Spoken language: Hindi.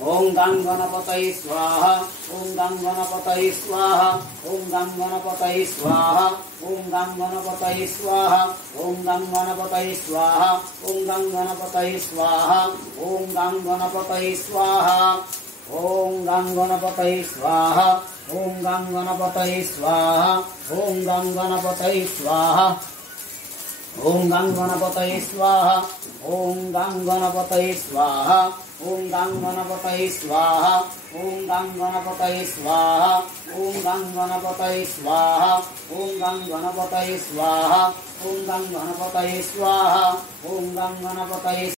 ओम गं गणपतये स्वाहा ओम गं गणपतये स्वाहा ओम गं गणपतये स्वाहा ओम गं गणपतये स्वाहा ओम गं गणपतये स्वाहा ओम गं गणपतये स्वाहा ओम गं गणपतये स्वाहा ओम गं गणपतये स्वाहा ओम गं गणपतये स्वाहा ओम गं गणपतये स्वाहा ओम गं गणपतये स्वाहा ओम गं गणपतये स्वाहा ओम गं गणपतये स्वाहा ओम गं गणपतये स्वाहा ओम गं गणपतये स्वाहा ओम गं गणपतये स्वाहा ओम गं गणपतये स्वाहा ओम गं गणपतये